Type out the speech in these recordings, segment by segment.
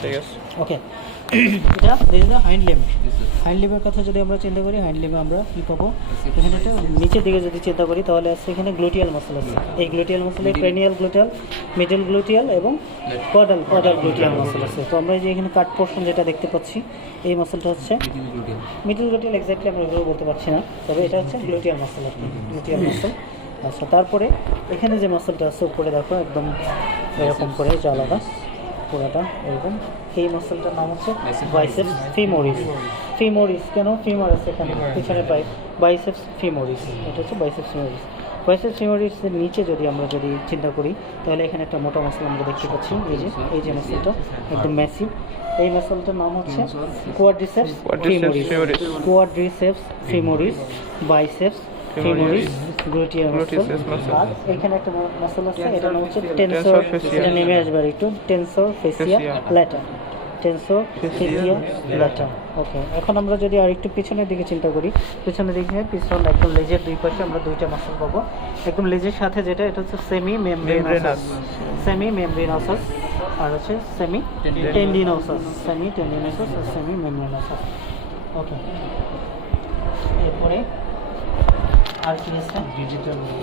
ঠিক আছে। ওকে, এটা this is the hind limb. Hind লিম্বের কথা যদি আমরা চিন্তা করি, হাইন্ড লিম্বে আমরা কী পাবো? এখানে একটা নিচের দিকে যদি চিন্তা করি তাহলে আছে এখানে গ্লুটিয়াল মাসল আছে। এই গ্লুটিয়াল মাসলে ক্রেনিয়াল গ্লুটিয়াল, মিডল গ্লুটিয়াল এবং কোয়াডাল গ্লুটিয়াল মাসল আছে। তো আমরা এই যে এখানে কাট পোর্শন যেটা দেখতে পাচ্ছি, এই মাসলটা হচ্ছে মিডল গ্লুটিয়াল। এক্স্যাক্টলি আমরা এভাবে বলতে পারছি না, তবে এটা হচ্ছে গ্লুটিয়াল মাসল আর কি, গ্লুটিয়াল মাসল। আচ্ছা, তারপরে এখানে যে মাসলটা আছে উপরে দেখো একদম এরকম করে যে আলাদা পুরাটা এরকম, এই মাসলটার নাম হচ্ছে বাইসেপস ফিমোরিস। ফিমোরিস কেন? ফিমার আছে এখানে পিছনে, বাইসেপস ফিমোরিস, এটা হচ্ছে বাইসেপস ফিমোরিস। বাইসেপস ফিমোরিসের নিচে যদি আমরা চিন্তা করি তাহলে এখানে একটা মোটা মাসল আমরা দেখতে পাচ্ছি, এই যে মাসলটা একদম ম্যাসিভ। এই মাসলটার নাম হচ্ছে quadriceps femoris. Quadriceps femoris, biceps femoris, gluteal muscle. আর এখানে একটা মাসল আছে, এটা নাম হচ্ছে টেনসর, এটা নেমে আসবে আর একটু, টেনসর ফেসিয়া ল্যাটা, টেনসর ফেসিয়া ল্যাটা। ওকে, এখন আমরা যদি আর একটু পিছনের দিকে চিন্তা করি, পিছনের দিকে পিছন একদম লেজের দুই পাশে আমরা দুইটা মাসল পাবো। একদম লেজের সাথে যেটা, এটা হচ্ছে সেমি মেমব্রেনাসাস, সেমি মেমব্রেনাসাস, আর হচ্ছে সেমি টেন্ডিনোসাস, সেমি টেন্ডিনোসাস আর সেমি মেমব্রেনাসাস। ওকে, এরপরে আর কি আছে?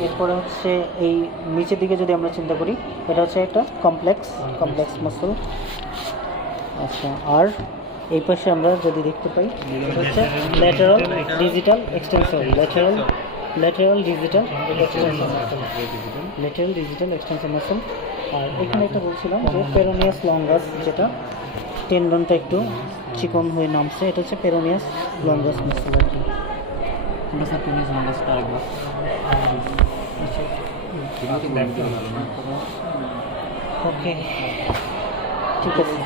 এরপরে হচ্ছে এই নিচের দিকে যদি আমরা চিন্তা করি, এটা হচ্ছে একটা কমপ্লেক্স মাসল। আচ্ছা, আর এই পাশে আমরা যদি দেখতে পাই, এটা হচ্ছে lateral digital extensor, lateral digital extensor muscle. আর এখানে একটা বলছিলাম যে পেরোনিয়াস লঙ্গাস, যেটা টেন্ডনটা একটু চিকন হয়ে নামছে, এটা হচ্ছে পেরোনিয়াস লঙ্গাস মাসল আর কি। ওকে, ঠিক আছে,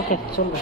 ওকে চলবে।